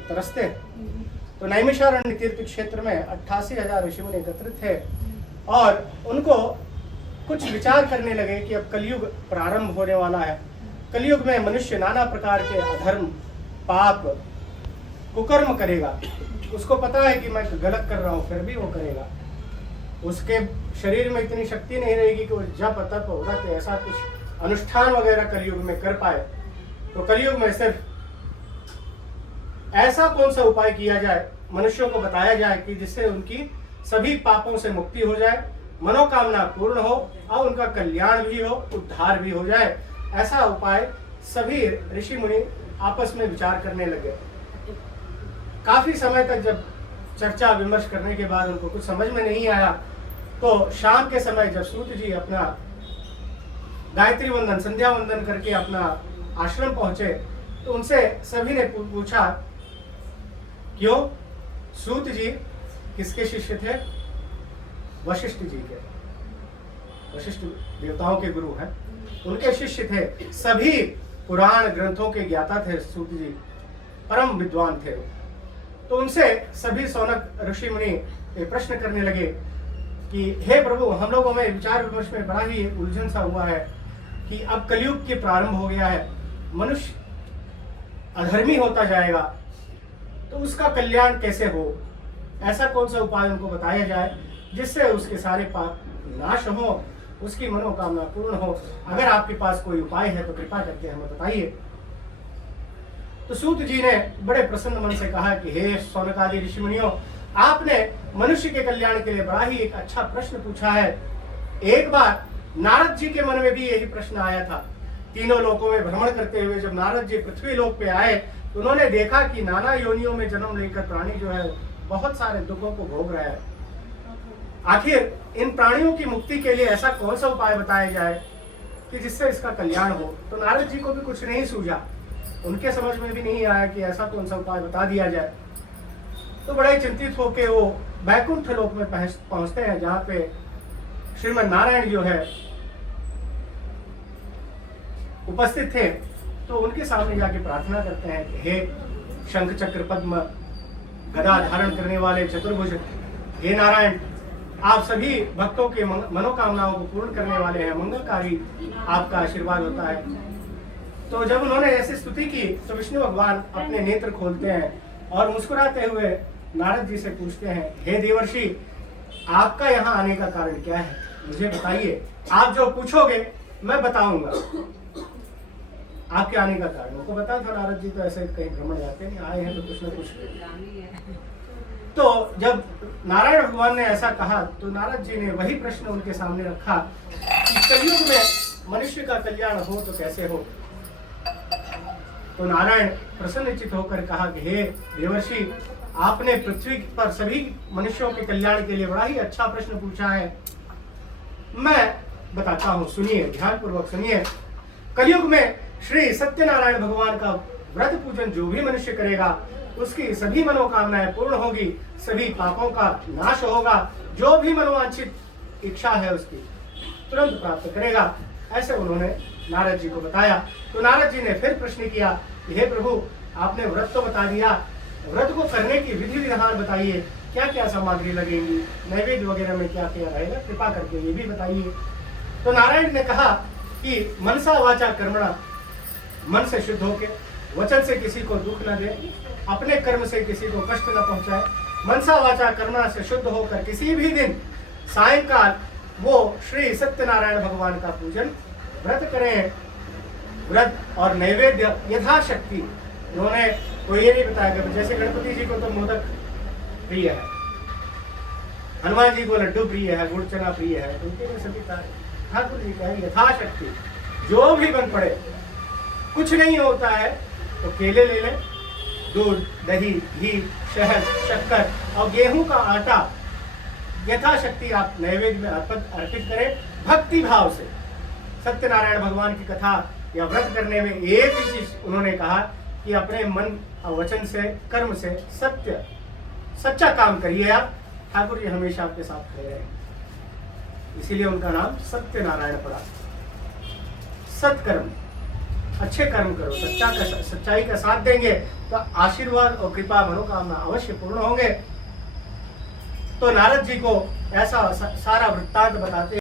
तरसते हैं। तो नैमिषारण्य तीर्थ क्षेत्र में 88,000 ऋषि मुनि एकत्रित थे और उनको कुछ विचार करने लगे कि अब कलयुग प्रारंभ होने वाला है। कलयुग में मनुष्य नाना प्रकार के अधर्म, पाप, कुकर्म करेगा। उसको पता है कि मैं गलत कर रहा हूँ, फिर भी वो करेगा। उसके शरीर में इतनी शक्ति नहीं रहेगी कि वो जप तप व्रत ऐसा कुछ अनुष्ठान वगैरह कलयुग में कर पाए। तो कलयुग में सिर्फ ऐसा कौन सा उपाय किया जाए, मनुष्यों को बताया जाए कि जिससे उनकी सभी पापों से मुक्ति हो जाए, मनोकामना पूर्ण हो और उनका कल्याण भी हो, उद्धार भी हो जाए। ऐसा उपाय सभी ऋषि मुनि आपस में विचार करने लगे। काफी समय तक जब चर्चा विमर्श करने के बाद उनको कुछ समझ में नहीं आया, तो शाम के समय जब सूत जी अपना गायत्री वंदन, संध्या वंदन करके अपना आश्रम पहुंचे, तो उनसे सभी ने पूछा, क्यों सूत जी किसके शिष्य थे? वशिष्ठ जी के। वशिष्ठ देवताओं के गुरु हैं, उनके शिष्य थे। सभी पुराण ग्रंथों के ज्ञाता थे सूत जी, परम विद्वान थे। तो उनसे सभी सौनक ऋषि मुनि प्रश्न करने लगे कि हे प्रभु, हम लोगों में विचार विमर्श में बड़ा ही उलझन सा हुआ है कि अब कलयुग के प्रारंभ हो गया है, मनुष्य अधर्मी होता जाएगा, तो उसका कल्याण कैसे हो? ऐसा कौन सा उपाय उनको बताया जाए जिससे उसके सारे पाप नाश हो, उसकी मनोकामना पूर्ण हो। अगर आपके पास कोई उपाय है तो कृपा करके हमें बताइए। तो सूत जी ने बड़े प्रसन्न मन से कहा कि हे सौनकादि ऋषि मुनियों, आपने मनुष्य के कल्याण के लिए बड़ा ही एक अच्छा प्रश्न पूछा है। एक बार नारद जी के मन में भी यही प्रश्न आया था। तीनों लोकों में भ्रमण करते हुए जब नारद जी पृथ्वी लोक पे आए, तो उन्होंने देखा कि नाना योनियों में जन्म लेकर प्राणी जो है बहुत सारे दुखों को भोग रहा है। आखिर इन प्राणियों की मुक्ति के लिए ऐसा कौन सा उपाय बताया जाए कि जिससे इसका कल्याण हो? तो नारद जी को भी कुछ नहीं सूझा, उनके समझ में भी नहीं आया कि ऐसा कौन सा उपाय बता दिया जाए। तो बड़े चिंतित होकर वो बैकुंठ लोक में पहुंचते हैं, जहाँ पे श्रीमद नारायण जो है उपस्थित थे। तो उनके सामने जाके प्रार्थना करते हैं कि हे शंख चक्र पद्म गदा धारण करने वाले चतुर्भुज, हे नारायण, आप सभी भक्तों के मनोकामनाओं को पूर्ण करने वाले हैं, मंगलकारी आपका आशीर्वाद होता है। तो जब उन्होंने ऐसी स्तुति की तो विष्णु भगवान अपने नेत्र खोलते हैं और मुस्कुराते हुए नारद जी से पूछते हैं, हे देवर्षि, आपका यहाँ आने का कारण क्या है? मुझे बताइए, आप जो पूछोगे मैं बताऊंगा। आपके आने का कारण उनको बता था। नारद जी तो ऐसे कहीं भ्रमण जाते नहीं, आए हैं तो कुछ ना कुछ। तो जब नारायण भगवान ने ऐसा कहा तो नारद जी ने वही प्रश्न उनके सामने रखा कि कलयुग में मनुष्य का कल्याण हो तो कैसे हो? तो नारायण प्रसन्नचित होकर कहा कि हे देवर्षि, आपने पृथ्वी पर सभी मनुष्यों के कल्याण के लिए बड़ा ही अच्छा प्रश्न पूछा है। मैं बताता हूँ, सुनिए, ध्यानपूर्वक सुनिए। कलयुग में श्री सत्यनारायण भगवान का व्रत पूजन जो भी मनुष्य करेगा, उसकी सभी मनोकामनाएं पूर्ण होगी, सभी पापों का नाश होगा, जो भी मनोवांछित इच्छा है उसकी तुरंत प्राप्त करेगा। ऐसे उन्होंने नारद जी को बताया। तो नारद जी ने फिर प्रश्न किया, हे प्रभु, आपने व्रत तो बता दिया, व्रत को करने की विधि विधान बताइए, क्या क्या सामग्री लगेंगी, नैवेद्य वगैरह में क्या क्या रहेगा, कृपा करके ये भी बताइए। तो नारायण ने कहा कि मनसा वाचा कर्मणा, मन से शुद्ध होके, वचन से किसी को दुख न दे, अपने कर्म से किसी को कष्ट न पहुंचाए, मनसा वाचा कर्मणा से शुद्ध होकर किसी भी दिन सायंकाल वो श्री सत्यनारायण भगवान का पूजन व्रत करें। व्रत और नैवेद्य यथाशक्ति। उन्होंने कोई ये नहीं बताया कि जैसे गणपति जी को तो मोदक प्रिय है, हनुमान जी को लड्डू प्रिय है, गुड़ चना प्रिय है, उनके लिए सभी ठाकुर जी का यथाशक्ति जो भी बन पड़े। कुछ नहीं होता है तो केले ले लें, दूध, दही, घी, शहद, शक्कर और गेहूं का आटा यथाशक्ति आप नैवेद्य में अर्पित करें भक्ति भाव से। सत्यनारायण भगवान की कथा या व्रत करने में एक ही चीज उन्होंने कहा कि अपने मन और वचन से, कर्म से सच्चा काम करिए आप, ठाकुर जी हमेशा आपके साथ खड़े रहेंगे। इसीलिए उनका नाम सत्यनारायण पड़ा। सत्कर्म, अच्छे कर्म करो, सच्चाई का साथ देंगे तो आशीर्वाद और कृपा मनोकामना अवश्य पूर्ण होंगे। तो नारद जी को ऐसा सारा वृत्तांत बताते